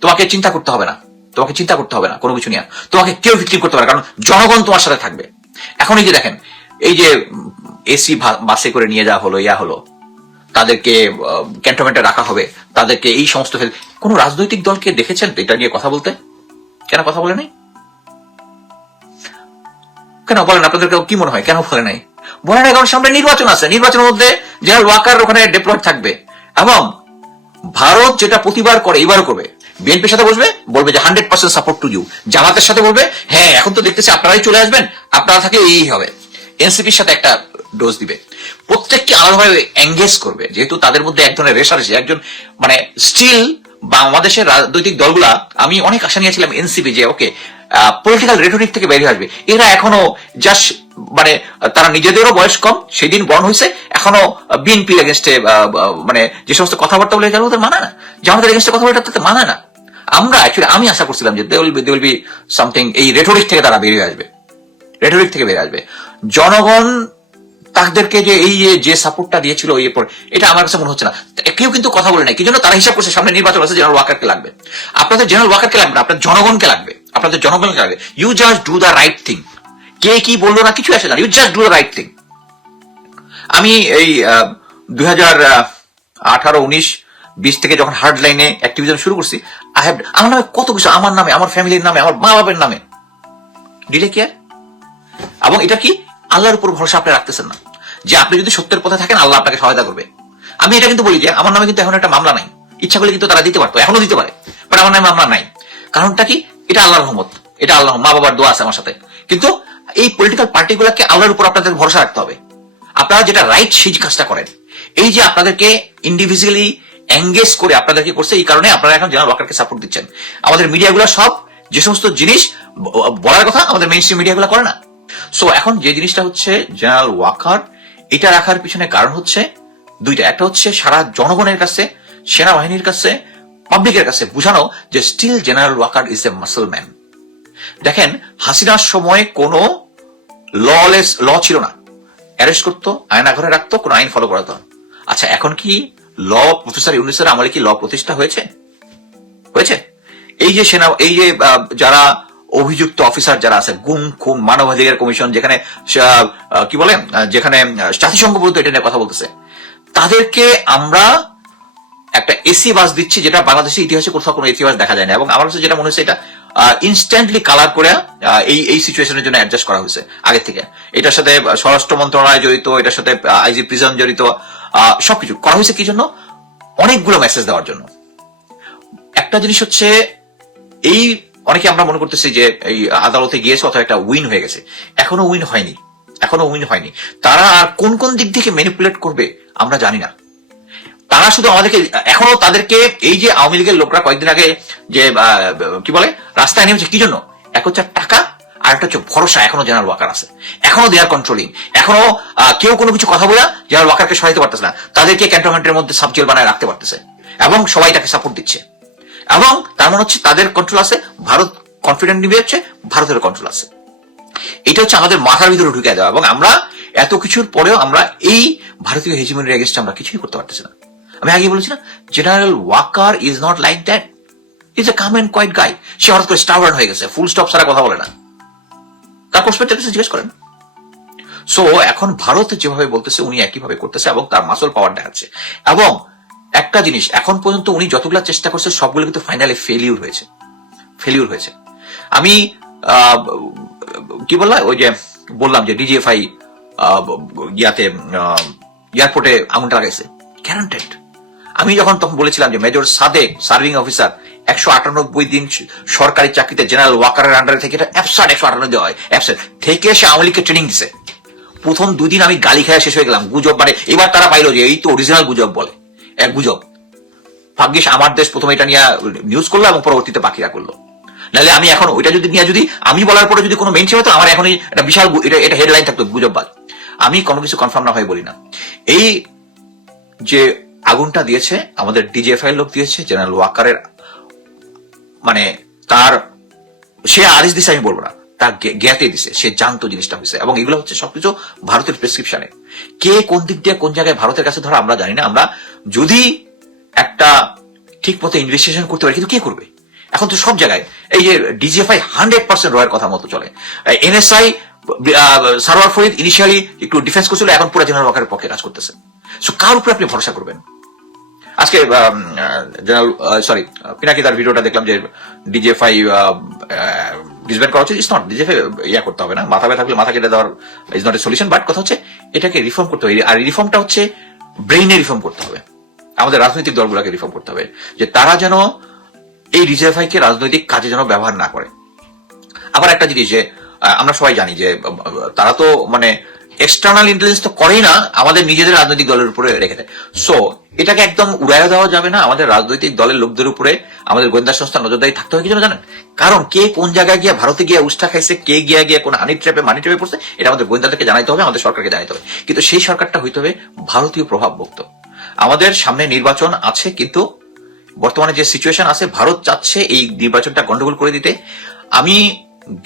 তোমাকে চিন্তা করতে হবে না। তোমাকে চিন্তা করতে হবে না, কোনো কিছু নিয়ে। তোমাকে কেউ ভিক্টিম করতে পারে কারণ জনগণ তোমার সাথে থাকবে। এখন এই যে দেখেন, এই যে এসি বাসে করে নিয়ে যাওয়া হলো, ইয়া হলো তাদেরকে ক্যান্টনমেন্টে রাখা হবে, তাদেরকে এই সমস্ত কোন রাজনৈতিক দলকে দেখেছেন এটা নিয়ে কথা বলতে? কেন কথা বলে নাই? কেন বলেন আপনাদের কি মনে হয়? কেন বলে নাই? বলে নাই কারণ সামনে নির্বাচন আছে। নির্বাচনের মধ্যে জেনারেল ওয়াকার ওখানে ডেপ্লয়েড থাকবে। এবং ভারত যেটা প্রতিবার করে, এবারও করবে। বিএনপির সাথে বসবে, বলবে যে hundred percent support to you জামাতের সাথে বলবে হ্যাঁ এখন তো দেখতেছি আপনারাই চলে আসবেন, আপনারা থাকলে এই হবে। এনসিপির সাথে একটা ডোজ দিবে। প্রত্যেককে আলাদাভাবে এঙ্গেজ করবে। যেহেতু তাদের মধ্যে এক ধরনের রেশার আছে, একজন মানে স্টিল বাংলাদেশের রাজনৈতিক দলগুলা, আমি অনেক আশা নিয়েছিলাম এনসিপি যে ওকে পলিটিক্যাল রেটরিক থেকে বেরিয়ে আসবে। এরা এখনও জাস্ট মানে তারা নিজেদেরও বয়স কম, সেদিন বর্ণ হয়েছে, এখনও বিএনপির এগেনস্টে মানে যে সমস্ত কথাবার্তা বলে গেল ওদের মানা না। জামাতের এগেনস্টে কথা বলে তাতে মানা না। আমরা অ্যাকচুয়ালি আমি আশা করছিলাম যে they will be they will be something এই রেটরিক থেকে তারা বেরিয়ে আসবে। রেটরিক থেকে বেরিয়ে আসবে। জনগণ তাদেরকে যে এই যে সাপোর্টটা দিয়েছিল এই পর এটা আমার কাছে মনে হচ্ছে না। কেউ কিন্তু কথা বলে নাই, কি জন্য তারা হিসাব করছে সামনে নির্বাচন আছে জেনারেল ওয়াকারকে লাগবে? আপনাদের জেনারেল ওয়াকারকে লাগবে আপনার জনগণকে লাগবে, আপনাদের জনগণকে লাগবে। You just do the right thing কে কি বলল না কিছু আসে না। You just do the right thing আমি এই দুই হাজার আঠারো, উনিশ, বিশ থেকে যখন হার্ড লাইনে অ্যাক্টিভিজম শুরু করছি আই হ্যাভ আমার নামে কত কিছু, আমার নামে, আমার ফ্যামিলির নামে, আমার মা বাবার নামে ডিলে কেয়ার এবং এটা কি? আল্লাহর উপর ভরসা আপনি রাখতেছেন না। যে আপনি যদি সত্যের পথে থাকেন, আল্লাহ আপনাকে সহায়তা করবে। আমি এটা কিন্তু বলি যে, আমার নামে কিন্তু এখন একটা মামলা নাই। ইচ্ছা করলে কিন্তু তারা দিতে পারতো, এখনও দিতে পারে। বাট আমার নামে মামলা নাই। কারণটা কি? এটা আল্লাহর রহমত। এটা আল্লাহ মা বাবার দোয়া আছে আমার সাথে। কিন্তু এই পলিটিক্যাল পার্টিগুলোকে আল্লাহর উপর আপনাদের ভরসা রাখতে হবে। আপনারা যেটা রাইট সেই কাজটা করেন। এই যে আপনাদেরকে ইন্ডিভিজুয়ালি এঙ্গেজ করে আপনাদেরকে করছে, এই কারণে আপনারা এখন জেনারেল ওয়াকারকে সাপোর্ট দিচ্ছেন। আমাদের মিডিয়াগুলো সব যে সমস্ত জিনিস বলার কথা আমাদের মেইন স্ট্রিম মিডিয়াগুলো করে না। সো এখন যে জিনিসটা হচ্ছে জেনারেল ওয়াকার এটা রাখার পিছনে কারণ হচ্ছে দুইটা। একটা হচ্ছে সারা জনগণের কাছে, সেনাবাহিনীর কাছে পাবলিকের কাছে বুঝানো যে still general Waker is a muscle man দেখেন, হাসিনার সময় কোনো ললেস ল ছিল না। অ্যারেস্ট করতো, আয়না ঘরে রাখতো, কোনো আইন ফলো করাতো আচ্ছা এখন কি ল প্রফেসর ইউনিসের আমলে কি ল প্রতিষ্ঠা হয়েছে? হয়েছে? এই যে সেনা, এই যে যারা অভিযুক্ত অফিসার যারা আছে, গুম খুম মানবাধিকার কমিশন, যেখানে কি বলে যেখানে জাতিসংঘ পর্যন্ত এটা নিয়ে কথা বলতেছে, তাদেরকে আমরা একটা এসি বাস দিচ্ছি যেটা বাংলাদেশের ইতিহাসে কোথাও কোনো এসি বাস দেখা যায় না। এবং আমার কাছে যেটা মনে হচ্ছে এটা ইনস্ট্যান্টলি কালার করে এই এই সিচুয়েশনের জন্য অ্যাডজাস্ট করা হয়েছে আগে থেকে। এটার সাথে স্বরাষ্ট্র মন্ত্রণালয় জড়িত, এটার সাথে আইজি প্রিজন জড়িত সবকিছু। করা হয়েছে কি জন্য? অনেকগুলো মেসেজ দেওয়ার জন্য। একটা জিনিস হচ্ছে, এই অনেকে আমরা মনে করতেছি যে এই আদালতে গিয়েছে অথবা একটা উইন হয়ে গেছে। এখনও উইন হয়নি। এখনও উইন হয়নি। তারা আর কোন কোন দিক থেকে ম্যানিপুলেট করবে, আমরা জানি না। তারা শুধু আমাদেরকে, এখনও তাদেরকে এই যে আওয়ামী লীগের লোকরা কয়েকদিন আগে যে কি বলে, রাস্তায় নেমেছে, কি জন্য? এক হচ্ছে টাকা, আর একটা হচ্ছে ভরসা, এখনও জেনারেল ওয়াকার আছে। এখনও দেয়ার কন্ট্রোলিং এখনও কেউ কোনো কিছু কথা বলে জেনারেল ওয়াকারকে সহায়তা পারতেছে না। তাদেরকে ক্যান্টনমেন্টের মধ্যে সাবজেল বানায় রাখতে পারতেছে। এবং সবাই তাকে সাপোর্ট দিচ্ছে। এবং তার মানে হচ্ছে তাদের কন্ট্রোল আছে, ভারত কনফিডেন্ট নিবে হচ্ছে, ভারতের কন্ট্রোল আছে। এটা হচ্ছে আমাদের মাথার ভিতরে ঢুকে দেওয়া এবং আমরা এত কিছুর পরেও আমরা এই ভারতীয় হেজিমনির এগেস্টে আমরা কিছুই করতে পারতেছি না। আমি আগে বলেছি না general Waker is not like that is a calm and quiet guy সে হঠাৎ করে স্টার্ন হয়ে গেছে ফুল স্টপ ছাড়া কথা বলে না। তার প্রসপেক্টিভ জিজ্ঞেস করেন। সো এখন ভারত যেভাবে বলতেছে, উনি একইভাবে করতেছে এবং তার মাসল পাওয়ার দেখাচ্ছে। এবং একটা জিনিস, এখন পর্যন্ত উনি যতগুলো চেষ্টা করছে, সবগুলো কিন্তু ফাইনালি ফেলিউর হয়েছে। ফেলিউর হয়েছে। আমি কি বললাম? ওই যে বললাম যে ডিজিএফআই ইয়াতে এয়ারপোর্টে আগুনটা লাগাইছে। গ্যারান্টেড আমি যখন তখন বলেছিলাম যে মেজর সাদেক সার্ভিং অফিসার একশো আটানব্বই দিন সরকারি চাকরিতে জেনারেল ওয়াকারের আন্ডারে থেকে এটা অ্যাবসার্ড একশো আটানব্বই হয়। অ্যাবসার্ড থেকে সে আওয়ামী লীগকে ট্রেনিং দিছে। প্রথম দুদিন আমি গালি খাওয়া শেষ হয়ে গেলাম। গুজব মানে এবার তারা পাইলো যে এই তো অরিজিনাল গুজব বলে। এক গুজব। ভাগ্যিস আমার দেশ প্রথমে এটা নিয়ে নিউজ করল এবং পরবর্তীতে বাকিরা করল। নাহলে আমি এখন ওইটা যদি নিয়ে যদি আমি বলার পরে যদি কোনো মেনশন হতো, আমার এখনই একটা বিশাল এটা এটা হেডলাইন থাকতো গুজববাদ আমি কোনো কিছু কনফার্ম না হয়ে বলি না। এই যে আগুনটা দিয়েছে, আমাদের ডিজিএফআই লোক দিয়েছে জেনারেল ওয়াকারের মানে তার, সে আদেশ দিছে আমি বলব না। তার জ্ঞাতে দিছে, সে জানতো জিনিসটা হয়েছে এবং এগুলো হচ্ছে সবকিছু ভারতের প্রেসক্রিপশনে কে কোন দিক দিয়ে কোন জায়গায় ভারতের কাছে ধরো, আমরা জানি না। আমরা যদি একটা ঠিক মতো ইনভেস্টিগেশন করতে পারি, কিন্তু কে করবে? এখন তো সব জায়গায়, এই যে ডিজিএফআই হান্ড্রেড পার্সেন্ট রয়ের কথা মতো চলে। এনএসআই সারোয়ার ফরিদ ইনিশিয়ালি একটু ডিফেন্স করছিল, এখন পুরো জেনারেল ওয়াকারের পক্ষে কাজ করতেছে। সো কার উপরে আপনি ভরসা করবেন? আজকে জেনারেল সরি পিনাকি তার ভিডিওটা দেখলাম যে ডিজিএফআই ডিসব্যান্ড করা হচ্ছে ইটস নট নিজেকে ইয়া করতে হবে না। মাথা ব্যথা থাকলে মাথা কেটে দেওয়ার is not a solution but কথা হচ্ছে, এটাকে রিফর্ম করতে হবে। আর রিফর্মটা হচ্ছে ব্রেইনে রিফর্ম করতে হবে। আমাদের রাজনৈতিক দলগুলোকে রিফর্ম করতে হবে। যে তারা যেন এই রিজার্ভাইকে রাজনৈতিক কাজে যেন ব্যবহার না করে। আবার একটা জিনিস যে আমরা সবাই জানি যে তারা তো মানে এক্সটার্নাল ইন্টেলিজেন্স তো করেই না, আমাদের নিজেদের রাজনৈতিক দলের উপরে রেখে দেয় সো এটাকে একদম উড়াইয়া দেওয়া যাবে না, আমাদের রাজনৈতিক দলের লোকদের উপরে, আমাদের গোয়েন্দা সংস্থা নজরদারি থাকতে হবে, কি জানেন? কারণ কে কোন জায়গায় গিয়ে, ভারতে গিয়ে উষ্ঠা খাইছে, কে গিয়ে গিয়ে কোন হানি ট্র্যাপে মানি ট্র্যাপে পড়ছে, এটা আমাদের গোয়েন্দাদেরকে জানাইতে হবে, আমাদের সরকারকে জানাইতে হবে। কিন্তু সেই সরকারটা হইতে হবে ভারতীয় প্রভাবমুক্ত। আমাদের সামনে নির্বাচন আছে, কিন্তু বর্তমানে যে সিচুয়েশন আছে, ভারত চাচ্ছে এই নির্বাচনটা গন্ডগোল করে দিতে। আমি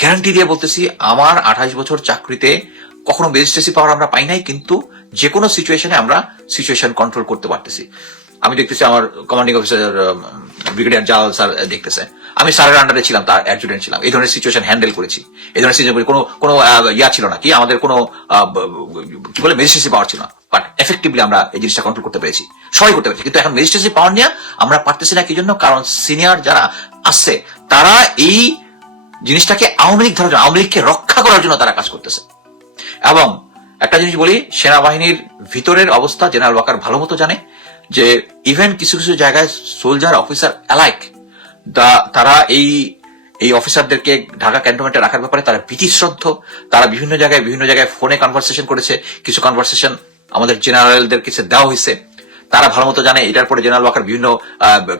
গ্যারান্টি দিয়ে বলতেছি, আমার আঠাশ বছর চাকরিতে কখনো ম্যাজিস্ট্রেসি পাওয়ার আমরা পাই নাই, কিন্তু যে কোনো সিচুয়েশনে আমরা সিচুয়েশন কন্ট্রোল করতে পারতেছি। আমি দেখতেছি আমার commanding officer brigadier Jalal sir দেখতেছে। আমি স্যারের আন্ডারে ছিলাম, তার অ্যাডজুটেন্ট ছিলাম। এই ধরনের সিচুয়েশন হ্যান্ডেল করেছি। এই ধরনের সিচুয়েশন কোনো কোনো ইয়া ছিল না কি? আমাদের কোনো কি বলে ম্যাজিস্ট্রেসি পাওয়ার ছিল না। বাট এফেক্টিভলি আমরা এই জিনিসটা কন্ট্রোল করতে পেরেছি। সবাই করতে পেরেছি। কিন্তু এখন ম্যাজিস্ট্রেসি পাওয়ার নিয়ে আমরা পারতেছি না কি জন্য কারণ সিনিয়র যারা আসছে তারা এই জিনিসটাকে আওয়ামী লীগ ধরার জন্য, আওয়ামী লীগকে রক্ষা করার জন্য তারা কাজ করতেছে। এবং একটা জিনিস বলি, সেনাবাহিনীর ভিতরের অবস্থা জেনারেল ওয়াকার ভালো মতো জানে, যে ইভেন কিছু কিছু জায়গায় সোলজার অফিসার অ্যালাইক তারা এই এই অফিসারদেরকে ঢাকা ক্যান্টনমেন্টে রাখার ব্যাপারে তারা ভীতিশ্রদ্ধ, তারা বিভিন্ন জায়গায় বিভিন্ন জায়গায় ফোনে কনভারসেশন করেছে, কিছু কনভারসেশন আমাদের জেনারেলদের কাছে দেওয়া হয়েছে। তারা ভালো মতো জানে, এটার পরে জেনারেল ওয়াকার বিভিন্ন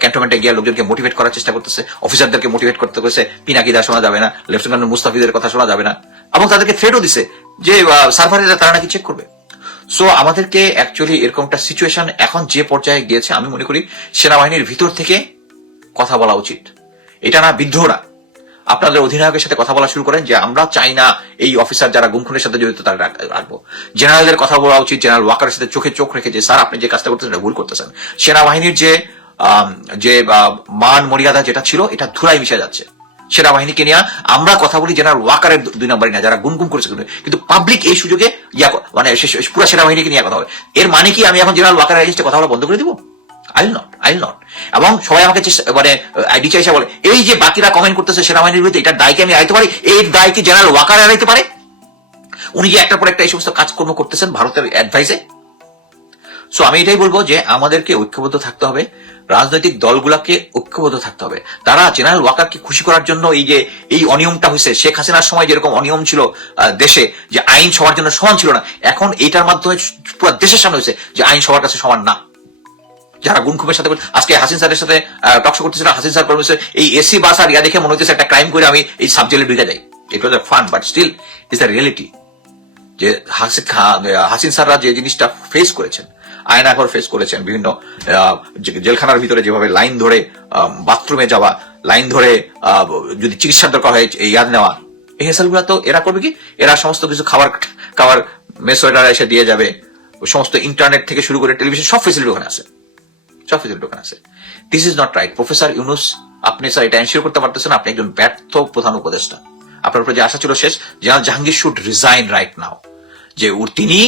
ক্যান্টনমেন্টে গিয়ে লোকজনকে মোটিভেট করার চেষ্টা করতেছে অফিসারদেরকে মোটিভেট করতে করেছে পিনাকিদা শোনা যাবে না লেফটেন্যান্ট মুস্তাফিদের কথা শোনা যাবে না, এবং তাদেরকে থ্রেটও দিছে। যে সার্ভারেরা তারা নাকি চেক করবে। সো আমাদেরকে অ্যাকচুয়ালি এরকম একটা সিচুয়েশন এখন যে পর্যায়ে গিয়েছে, আমি মনে করি সেনাবাহিনীর ভিতর থেকে কথা বলা উচিত। এটা না বিদ্রোহ না। আপনাদের অধিনায়কের সাথে কথা বলা শুরু করেন যে, আমরা চাই না এই অফিসার যারা গুমখুনের সাথে জড়িত তারা রাখব। জেনারেলদের কথা বলা উচিত জেনারেল ওয়াকারের সাথে চোখে চোখ রেখে যে, স্যার, আপনি যে কাজটা করতেছেন ভুল করতেছেন। সেনাবাহিনীর যে যে মান মর্যাদা যেটা ছিল, এটা ধুলাই মিশে যাচ্ছে। সেনাবাহিনীকে নিয়ে আমরা কথা বলি জেনারেল ওয়াকারের দুই নম্বরই না, যারা গুনগুন করেছে কিন্তু পাবলিক এই সুযোগে ইয়া মানে পুরো সেনাবাহিনীকে নিয়ে কথা হবে এর মানে কি আমি এখন জেনারেল ওয়াকারের এগেন্স্টে কথা বলা বন্ধ করে দিব? আইল নট আইল নট এবং সবাই আমাকে মানে আইডি চাইসা বলে, এই যে বাকিরা কমেন্ট করতেছে সেনাবাহিনীর বিরুদ্ধে, এটার দায়কে আমি আইতে পারি? এই দায় কি জেনারেল ওয়াকার এড়াইতে পারে? উনি যে একটার পর একটা এই সমস্ত কাজকর্ম করতেছেন ভারতের অ্যাডভাইসে সো আমি এটাই বলব যে আমাদেরকে ঐক্যবদ্ধ থাকতে হবে, রাজনৈতিক দলগুলোকে ঐক্যবদ্ধ থাকতে হবে। তারা জেনারেল ওয়াকারকে খুশি করার জন্য এই যে, এই অনিয়মটা হয়েছে, শেখ হাসিনার সময় যেরকম অনিয়ম ছিল দেশে, যে আইন সবার জন্য সমান ছিল না, এখন এটার মাধ্যমে পুরো দেশের সামনে হয়েছে যে আইন সবার কাছে সমান না। যারা গুনখুমের সাথে আজকে হাসিন স্যারের সাথে টকশো করতেছিল, হাসিন স্যার বলছে, এই এসি বাস আর ইয়া দেখে মনে হচ্ছে একটা ক্রাইম করে আমি এই সাবজেক্টে ঢুকে যাই। It was fun but still is the reality যে হাসিন স্যাররা যে জিনিসটা ফেস করেছেন আয়নাঘর ফেস করেছেন, বিভিন্ন জেলখানার ভিতরে যেভাবে লাইন ধরে বাথরুমে যাওয়া লাইন ধরে যদি চিকিৎসার দরকার হয়, এই ইয়াদ নেওয়া, এই হেসালগুলো তো এরা করবে কি? এরা সমস্ত কিছু খাবার খাবার মেস ওয়েটার এসে দিয়ে যাবে, সমস্ত ইন্টারনেট থেকে শুরু করে টেলিভিশন সব ফেসিলিটি ওখানে আছে। সব ফেসিলিটি ওখানে আছে। This is not right professor Yunus আপনি স্যার এটা এনশিওর করতে পারতেছেন, আপনি একজন ব্যর্থ প্রধান উপদেষ্টা। আপনার উপরে যে আশা ছিল শেষ, general Jahangir should resign right now যে তিনি